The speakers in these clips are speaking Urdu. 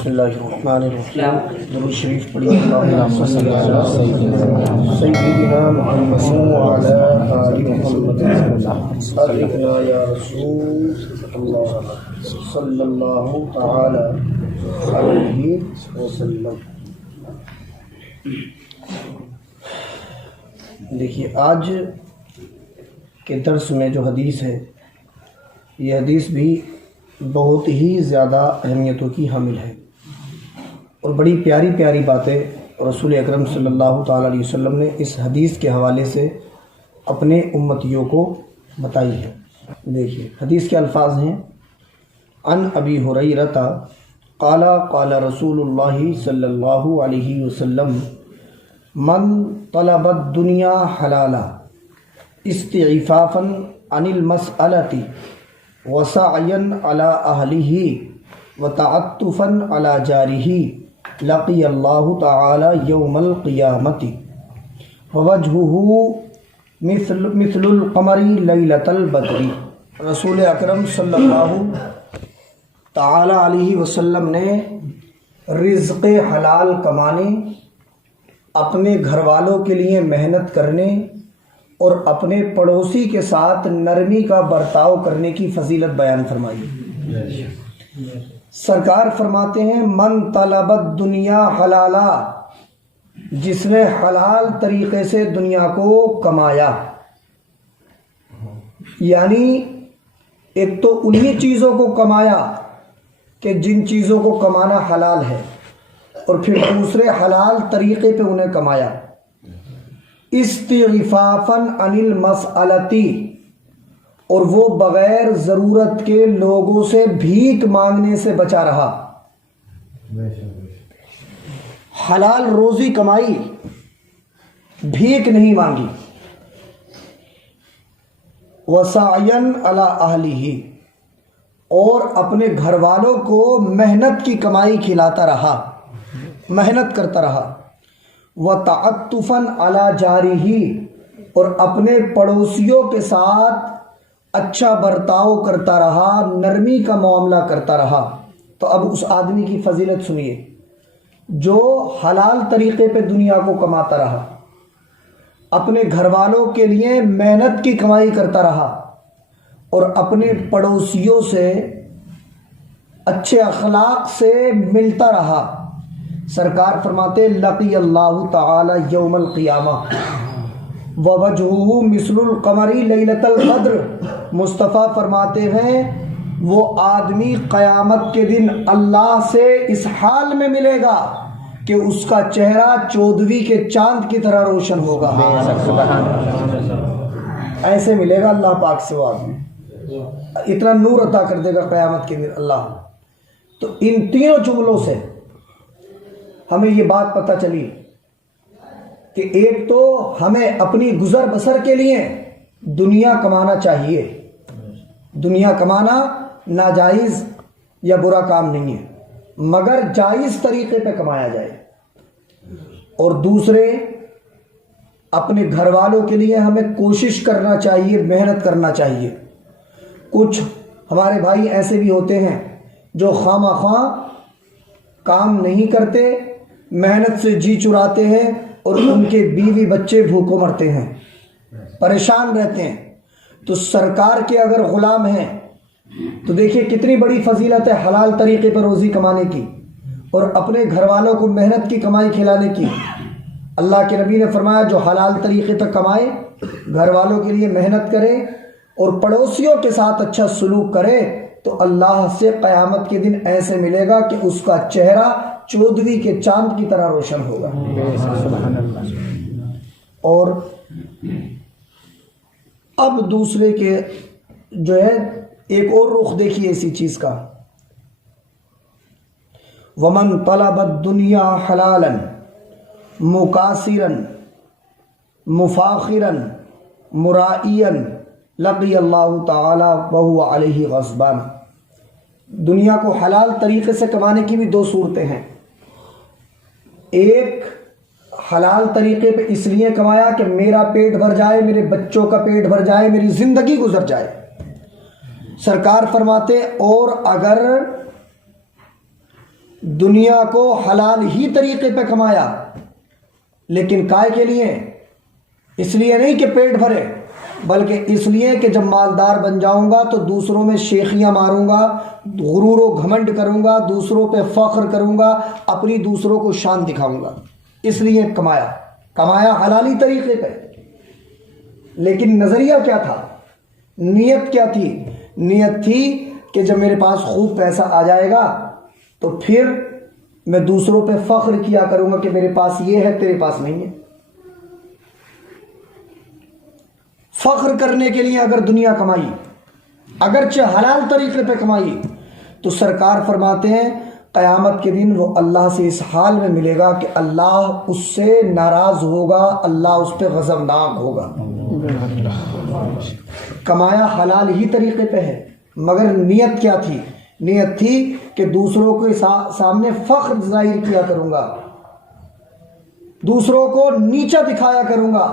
بسم اللہ الرحمن الرحیم. درود شریف پڑھیے. اللہم صلی علی سیدنا محمد وعلی آل محمد. ادرکنا یا رسول اللہ صلی اللہ تعالی علیہ وسلم. دیکھیے آج کے درس میں جو حدیث ہے یہ حدیث بھی بہت ہی زیادہ اہمیتوں کی حامل ہے اور بڑی پیاری پیاری باتیں رسول اکرم صلی اللہ تعالیٰ علیہ وسلم نے اس حدیث کے حوالے سے اپنے امتیوں کو بتائی ہے. دیکھیے حدیث کے الفاظ ہیں: عن ابی ہریرہ قال قال رسول اللہ صلی اللہ علیہ وسلم من طلب الدنیا حلالا استعفافا عن المسألة وسعيا على أهله وتعطفا على جاره لقي الله تعالى يوم القيامة ووجهه مثل القمر ليلة البدر. رسول اکرم صلی اللہ تعالی علیہ وسلم نے رزق حلال کمانے، اپنے گھر والوں کے لیے محنت کرنے اور اپنے پڑوسی کے ساتھ نرمی کا برتاؤ کرنے کی فضیلت بیان فرمائی. سرکار فرماتے ہیں من طلب الدنیا حلالا، جس نے حلال طریقے سے دنیا کو کمایا، یعنی ایک تو انہی چیزوں کو کمایا کہ جن چیزوں کو کمانا حلال ہے، اور پھر دوسرے حلال طریقے پہ انہیں کمایا. استعفافا عن المسألتی، اور وہ بغیر ضرورت کے لوگوں سے بھیک مانگنے سے بچا رہا. حلال روزی کمائی، بھیک نہیں مانگی. وسعیا علی اہلہ، اور اپنے گھر والوں کو محنت کی کمائی کھلاتا رہا، محنت کرتا رہا. وتعطفا علی جارہ، اور اپنے پڑوسیوں کے ساتھ اچھا برتاؤ کرتا رہا، نرمی کا معاملہ کرتا رہا. تو اب اس آدمی کی فضیلت سنیے جو حلال طریقے پہ دنیا کو کماتا رہا، اپنے گھر والوں کے لیے محنت کی کمائی کرتا رہا، اور اپنے پڑوسیوں سے اچھے اخلاق سے ملتا رہا. سرکار فرماتے لقی اللہ تعالی یوم القیامہ ووجہہ مثل القمر لیلۃ البدر. مصطفیٰ فرماتے ہیں وہ آدمی قیامت کے دن اللہ سے اس حال میں ملے گا کہ اس کا چہرہ 14ویں کے چاند کی طرح روشن ہوگا. ایسے ملے گا اللہ پاک سے، وہ آدمی اتنا نور عطا کر دے گا قیامت کے دن اللہ. تو ان تینوں جملوں سے ہمیں یہ بات پتہ چلی کہ ایک تو ہمیں اپنی گزر بسر کے لیے دنیا کمانا چاہیے. دنیا کمانا ناجائز یا برا کام نہیں ہے، مگر جائز طریقے پہ کمایا جائے. اور دوسرے اپنے گھر والوں کے لیے ہمیں کوشش کرنا چاہیے، محنت کرنا چاہیے. کچھ ہمارے بھائی ایسے بھی ہوتے ہیں جو خواہ کام نہیں کرتے، محنت سے جی چراتے ہیں، اور ان کے بیوی بچے بھوکوں مرتے ہیں، پریشان رہتے ہیں. تو سرکار کے اگر غلام ہیں تو دیکھیے کتنی بڑی فضیلت ہے حلال طریقے پر روزی کمانے کی اور اپنے گھر والوں کو محنت کی کمائی کھلانے کی. اللہ کے نبی نے فرمایا جو حلال طریقے پر کمائے، گھر والوں کے لیے محنت کرے اور پڑوسیوں کے ساتھ اچھا سلوک کرے تو اللہ سے قیامت کے دن ایسے ملے گا کہ اس کا چہرہ 14ویں کے چاند کی طرح روشن ہوگا. اور اب دوسرے کے جو ہے ایک اور رخ دیکھیے اسی چیز کا. ومن طلب الدنیا حلالا مکاسرا مفاخرا مرائیا لقی اللہ تعالی وہو علیہ غضبان. دنیا کو حلال طریقے سے کمانے کی بھی دو صورتیں ہیں. ایک حلال طریقے پہ اس لیے کمایا کہ میرا پیٹ بھر جائے، میرے بچوں کا پیٹ بھر جائے، میری زندگی گزر جائے. سرکار فرماتے اور اگر دنیا کو حلال ہی طریقے پہ کمایا، لیکن کائے کے لیے؟ اس لیے نہیں کہ پیٹ بھرے، بلکہ اس لیے کہ جب مالدار بن جاؤں گا تو دوسروں میں شیخیاں ماروں گا، غرور و گھمنڈ کروں گا، دوسروں پہ فخر کروں گا، اپنی دوسروں کو شان دکھاؤں گا، اس لیے کمایا حلالی طریقے پہ۔ لیکن نظریہ کیا تھا؟ نیت کیا تھی؟ نیت تھی کہ جب میرے پاس خوب پیسہ آ جائے گا تو پھر میں دوسروں پہ فخر کیا کروں گا کہ میرے پاس یہ ہے، تیرے پاس نہیں ہے۔ فخر کرنے کے لیے اگر دنیا کمائی، اگرچہ حلال طریقے پہ کمائی، تو سرکار فرماتے ہیں قیامت کے دن وہ اللہ سے اس حال میں ملے گا کہ اللہ اس سے ناراض ہوگا، اللہ اس پہ غضبناک ہوگا۔ کمایا حلال ہی طریقے پہ ہے، مگر نیت کیا تھی؟ نیت تھی کہ دوسروں کے سامنے فخر ظاہر کیا کروں گا، دوسروں کو نیچا دکھایا کروں گا،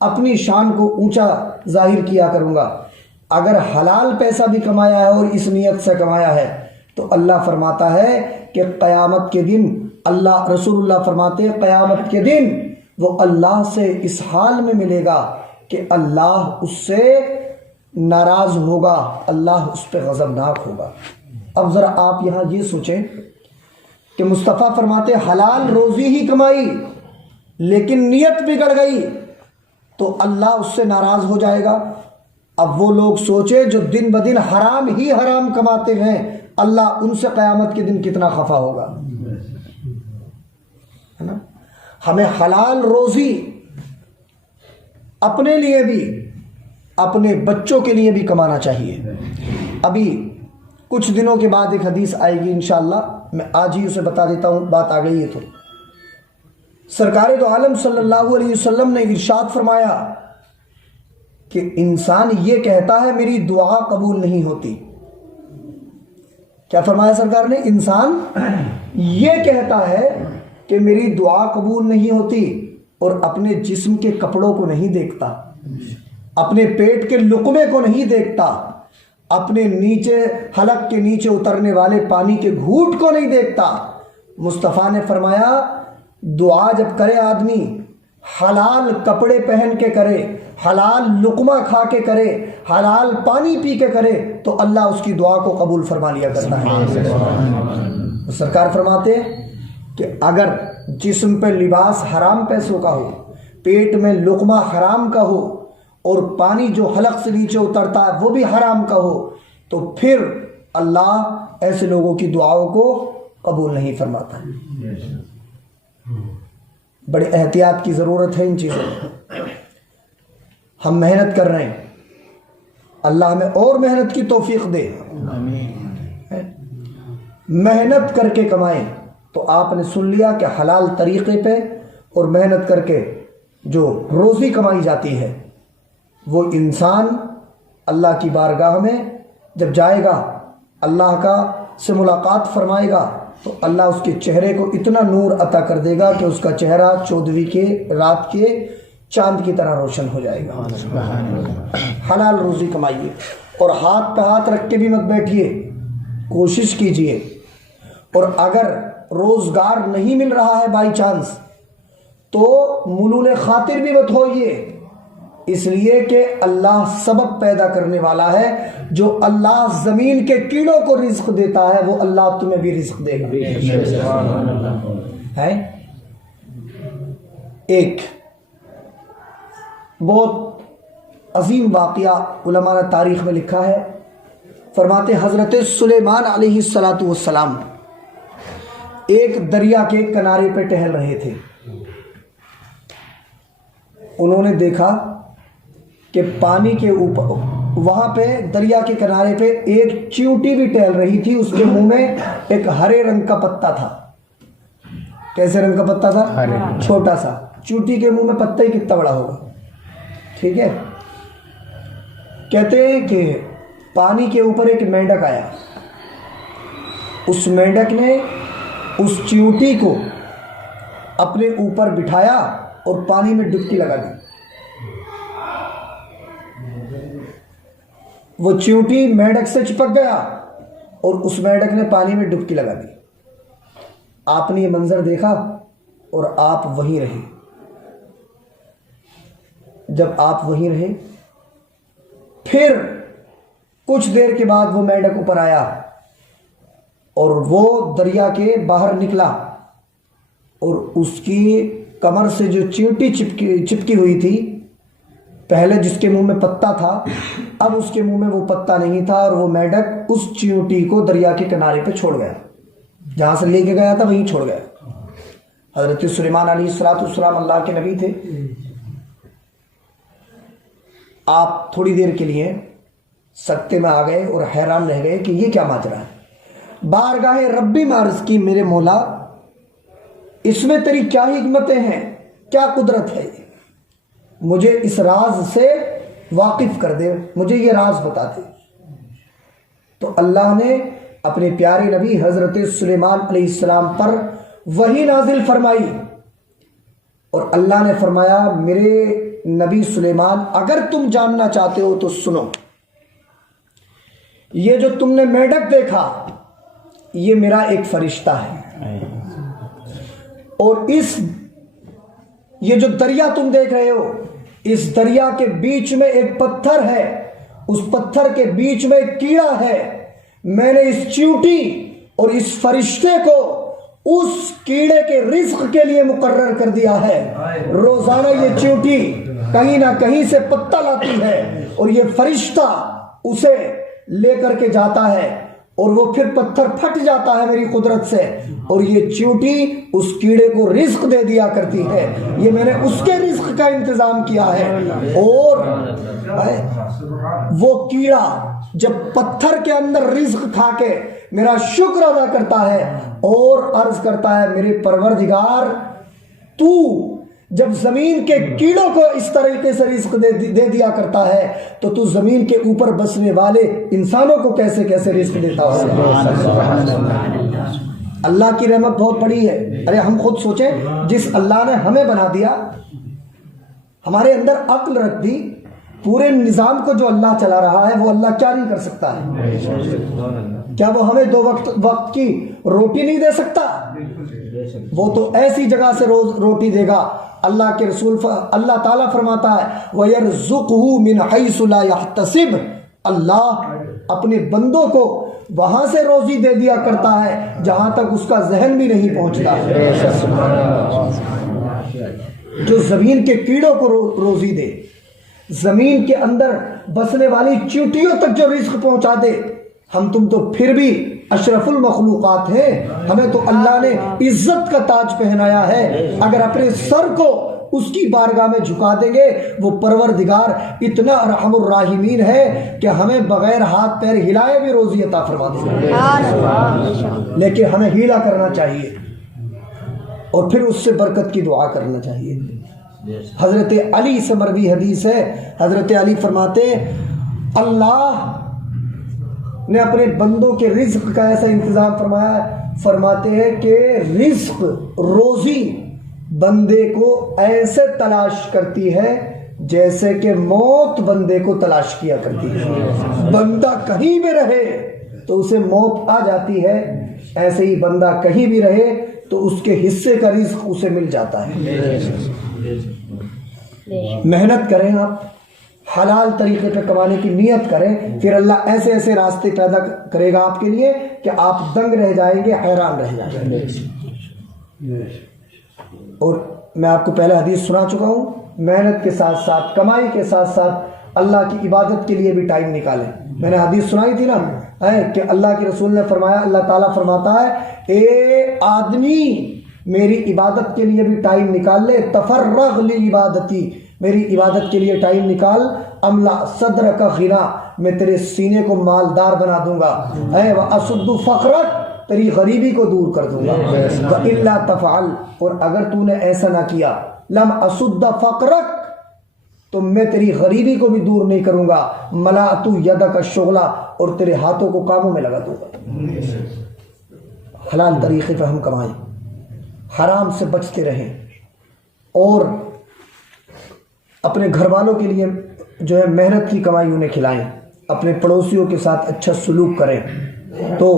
اپنی شان کو اونچا ظاہر کیا کروں گا۔ اگر حلال پیسہ بھی کمایا ہے اور اس نیت سے کمایا ہے تو اللہ فرماتا ہے کہ قیامت کے دن رسول اللہ فرماتے ہیں قیامت کے دن وہ اللہ سے اس حال میں ملے گا کہ اللہ اس سے ناراض ہوگا، اللہ اس پہ غضبناک ہوگا۔ اب ذرا آپ یہاں یہ سوچیں کہ مصطفیٰ فرماتے حلال روزی ہی کمائی لیکن نیت بگڑ گئی تو اللہ اس سے ناراض ہو جائے گا۔ اب وہ لوگ سوچے جو دن بدن حرام ہی حرام کماتے ہیں، اللہ ان سے قیامت کے دن کتنا خفا ہوگا، ہے نا؟ ہمیں حلال روزی اپنے لیے بھی اپنے بچوں کے لیے بھی کمانا چاہیے۔ ابھی کچھ دنوں کے بعد ایک حدیث آئے گی انشاءاللہ، میں آج ہی اسے بتا دیتا ہوں، بات آ گئی ہے تو۔ سرکار دو عالم صلی اللہ علیہ وسلم نے ارشاد فرمایا کہ انسان یہ کہتا ہے میری دعا قبول نہیں ہوتی۔ کیا فرمایا سرکار نے؟ انسان یہ کہتا ہے کہ میری دعا قبول نہیں ہوتی اور اپنے جسم کے کپڑوں کو نہیں دیکھتا، اپنے پیٹ کے لقمے کو نہیں دیکھتا، اپنے نیچے حلق کے نیچے اترنے والے پانی کے گھونٹ کو نہیں دیکھتا۔ مصطفیٰ نے فرمایا دعا جب کرے آدمی حلال کپڑے پہن کے کرے، حلال لقمہ کھا کے کرے، حلال پانی پی کے کرے تو اللہ اس کی دعا کو قبول فرما لیا کرتا ہے۔ سرکار فرماتے کہ اگر جسم پہ لباس حرام پیسوں کا ہو، پیٹ میں لقمہ حرام کا ہو اور پانی جو حلق سے نیچے اترتا ہے وہ بھی حرام کا ہو تو پھر اللہ ایسے لوگوں کی دعاؤں کو قبول نہیں فرماتا۔ بڑے احتیاط کی ضرورت ہے ان چیزوں میں۔ ہم محنت کر رہے ہیں، اللہ ہمیں اور محنت کی توفیق دے، محنت کر کے کمائیں۔ تو آپ نے سن لیا کہ حلال طریقے پہ اور محنت کر کے جو روزی کمائی جاتی ہے وہ انسان اللہ کی بارگاہ میں جب جائے گا، اللہ کا سے ملاقات فرمائے گا تو اللہ اس کے چہرے کو اتنا نور عطا کر دے گا کہ اس کا چہرہ 14ویں کے رات کے چاند کی طرح روشن ہو جائے گا۔ حلال روزی کمائیے اور ہاتھ پہ ہاتھ رکھ کے بھی مت بیٹھیے، کوشش کیجئے۔ اور اگر روزگار نہیں مل رہا ہے بائی چانس تو ملول خاطر بھی مت ہوئیے، اس لیے کہ اللہ سبب پیدا کرنے والا ہے۔ جو اللہ زمین کے کیڑوں کو رزق دیتا ہے وہ اللہ تمہیں بھی رزق دے گا۔ ہے ایک بہت عظیم واقعہ علماء نے تاریخ میں لکھا ہے، فرماتے حضرت سلیمان علیہ السلام ایک دریا کے کنارے پہ ٹہل رہے تھے۔ انہوں نے دیکھا کہ پانی کے اوپر وہاں پہ دریا کے کنارے پہ ایک چیونٹی بھی ٹہل رہی تھی، اس کے منہ میں ایک ہرے رنگ کا پتا تھا۔ کیسے رنگ کا پتا تھا؟ چھوٹا سا۔ چیونٹی کے منہ میں پتا ہی کتنا بڑا ہوگا، ٹھیک ہے۔ کہتے ہیں کہ پانی کے اوپر ایک مینڈک آیا، اس مینڈک نے اس چیونٹی کو اپنے اوپر بٹھایا اور پانی میں ڈبکی لگا دی۔ وہ چیونٹی مینڈک سے چپک گیا اور اس مینڈک نے پانی میں ڈبکی لگا دی۔ آپ نے یہ منظر دیکھا اور آپ وہیں رہے. جب آپ وہیں رہے پھر کچھ دیر کے بعد وہ مینڈک اوپر آیا اور وہ دریا کے باہر نکلا اور اس کی کمر سے جو چیونٹی چپکی ہوئی تھی، پہلے جس کے منہ میں پتا تھا اب اس کے منہ میں وہ پتا نہیں تھا، اور وہ مینڈک اس چیونٹی کو دریا کے کنارے پہ چھوڑ گیا. جہاں سے لے کے گیا تھا وہیں چھوڑ گیا. حضرت سلیمان علیہ السلام اللہ کے نبی تھے. آپ تھوڑی دیر کے لیے سکتے میں آ گئے اور حیران رہ گئے کہ یہ کیا ماجرا ہے. بارگاہ ربی معرض کی میرے مولا، اس میں تیری کیا حکمتیں ہیں، کیا قدرت ہے، مجھے اس راز سے واقف کر دے، مجھے یہ راز بتا دے. تو اللہ نے اپنے پیارے نبی حضرت سلیمان علیہ السلام پر وحی نازل فرمائی اور اللہ نے فرمایا میرے نبی سلیمان اگر تم جاننا چاہتے ہو تو سنو، یہ جو تم نے میڈک دیکھا یہ میرا ایک فرشتہ ہے، اور یہ جو دریا تم دیکھ رہے ہو اس دریا کے بیچ میں ایک پتھر ہے، اس پتھر کے بیچ میں ایک کیڑا ہے. میں نے اس چیونٹی اور اس فرشتے کو اس کیڑے کے رزق کے لیے مقرر کر دیا ہے. روزانہ یہ چیونٹی کہیں نہ کہیں سے پتا لاتی ہے اور یہ فرشتہ اسے لے کر کے جاتا ہے اور وہ پھر پتھر پھٹ جاتا ہے میری قدرت سے، اور یہ چیونٹی اس کیڑے کو رزق دے دیا کرتی ہے. یہ میں نے اس کے رزق کا انتظام کیا ہے. اور وہ کیڑا جب پتھر کے اندر رزق کھا کے میرا شکر ادا کرتا ہے اور عرض کرتا ہے میرے پروردگار تو جب زمین کے کیڑوں کو اس طریقے سے رزق دے دیا کرتا ہے تو تو زمین کے اوپر بسنے والے انسانوں کو کیسے کیسے رزق دیتا ہے. اللہ کی رحمت بہت بڑی ہے. ارے ہم خود سوچیں، جس اللہ نے ہمیں بنا دیا، ہمارے اندر عقل رکھ دی، پورے نظام کو جو اللہ چلا رہا ہے وہ اللہ کیا نہیں کر سکتا ہے؟ کیا وہ ہمیں 2 وقت کی روٹی نہیں دے سکتا؟ وہ تو ایسی جگہ سے روز روٹی دے گا. اللہ کے رسول اللہ تعالیٰ فرماتا ہے وَيَرْزُقُهُ مِنْ حَيْثُ لَا يَحْتَسِبُ، اللہ اپنے بندوں کو وہاں سے روزی دے دیا کرتا ہے جہاں تک اس کا ذہن بھی نہیں پہنچتا. جو زمین کے کیڑوں کو روزی دے، زمین کے اندر بسنے والی چیونٹیوں تک جو رزق پہنچا دے، ہم تم تو پھر بھی اشرف المخلوقات ہیں. ہمیں تو اللہ نے عزت کا تاج پہنایا ہے. اگر اپنے سر کو اس کی بارگاہ میں جھکا دیں گے، وہ پروردگار اتنا ارحم الراحمین ہے کہ ہمیں بغیر ہاتھ پیر ہلائے بھی روزی عطا فرما دے گا. لیکن ہمیں ہیلا کرنا چاہیے اور پھر اس سے برکت کی دعا کرنا چاہیے. حضرت علی سے مروی حدیث ہے، حضرت علی فرماتے اللہ نے اپنے بندوں کے رزق کا ایسا انتظام فرمایا ہے، فرماتے ہیں کہ رزق روزی بندے کو ایسے تلاش کرتی ہے جیسے کہ موت بندے کو تلاش کیا کرتی ہے. بندہ کہیں بھی رہے تو اسے موت آ جاتی ہے، ایسے ہی بندہ کہیں بھی رہے تو اس کے حصے کا رزق اسے مل جاتا ہے. محنت کریں، آپ حلال طریقے پہ کمانے کی نیت کریں، پھر اللہ ایسے ایسے راستے پیدا کرے گا آپ کے لیے کہ آپ دنگ رہ جائیں گے، حیران رہ جائیں گے. اور میں آپ کو پہلے حدیث سنا چکا ہوں، محنت کے ساتھ ساتھ، کمائی کے ساتھ ساتھ اللہ کی عبادت کے لیے بھی ٹائم نکالیں. میں نے حدیث سنائی تھی نا کہ اللہ کے رسول نے فرمایا، اللہ تعالیٰ فرماتا ہے اے آدمی میری عبادت کے لیے بھی ٹائم نکال لے، تفرغ لی عبادتی، میری عبادت کے لیے ٹائم نکال، املا صدر کا غنا، میں تیرے سینے کو مالدار بنا دوں گا، اے واسد فقرک، تیری غریبی کو دور کر دوں گا، والا تفعل، اور اگر تو نے ایسا نہ کیا، لم اسد فقرک، تو میں تیری غریبی کو بھی دور نہیں کروں گا، ملأت یدک الشغلہ، اور تیرے ہاتھوں کو کاموں میں لگا دوں گا. حلال طریقے پہ ہم کمائیں، حرام سے بچتے رہیں، اور اپنے گھر والوں کے لیے جو ہے محنت کی کمائی انہیں کھلائیں، اپنے پڑوسیوں کے ساتھ اچھا سلوک کریں، تو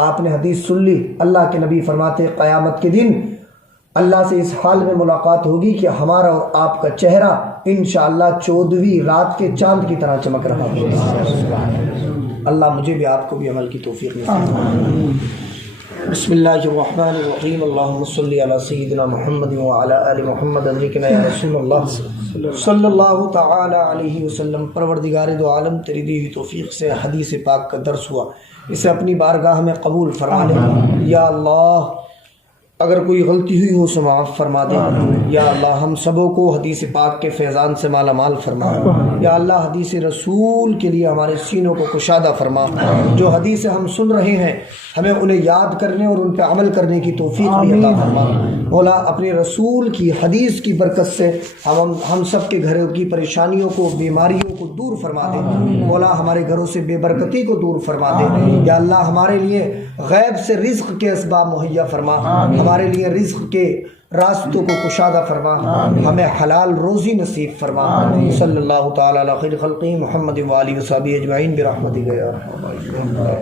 آپ نے حدیث سن لی، اللہ کے نبی فرماتے قیامت کے دن اللہ سے اس حال میں ملاقات ہوگی کہ ہمارا اور آپ کا چہرہ انشاءاللہ 14ویں رات کے چاند کی طرح چمک رہا ہوگا۔ اللہ مجھے بھی آپ کو بھی عمل کی توفیق نصیب فرمائے۔ بسم اللہ الرحمن الرحیم، اللہم صلی علی سیدنا محمد وعلی آل محمد ادرکنا یا رسول اللہ صلی اللہ تعالی علیہ وسلم۔ پروردگار دو عالم، تیری دی ہوئی توفیق سے حدیث پاک کا درس ہوا، اسے اپنی بارگاہ میں قبول فرما لے۔ یا اللہ اگر کوئی غلطی ہوئی ہو تو معاف فرما دے۔ یا اللہ ہم سبوں کو حدیث پاک کے فیضان سے مالا مال فرما۔ یا اللہ حدیث رسول کے لیے ہمارے سینوں کو کشادہ فرما۔ جو حدیث ہم سن رہے ہیں ہمیں انہیں یاد کرنے اور ان پہ عمل کرنے کی توفیق بھی عطا فرما۔ مولا اپنے رسول کی حدیث کی برکت سے ہم سب کے گھروں کی پریشانیوں کو، بیماریوں کو دور فرما دے۔ مولا ہمارے گھروں سے بے برکتی کو دور فرما دے۔ یا اللہ ہمارے لیے غیب سے رزق کے اسباب مہیا فرما، ہمارے لیے رزق کے راستوں کو کشادہ فرما، ہمیں حلال روزی نصیب فرما۔ صلی اللہ تعالی علی خیر خلقہ محمد و آلہ و صحبہ اجمعین برحمتک یا ارحم الراحمین۔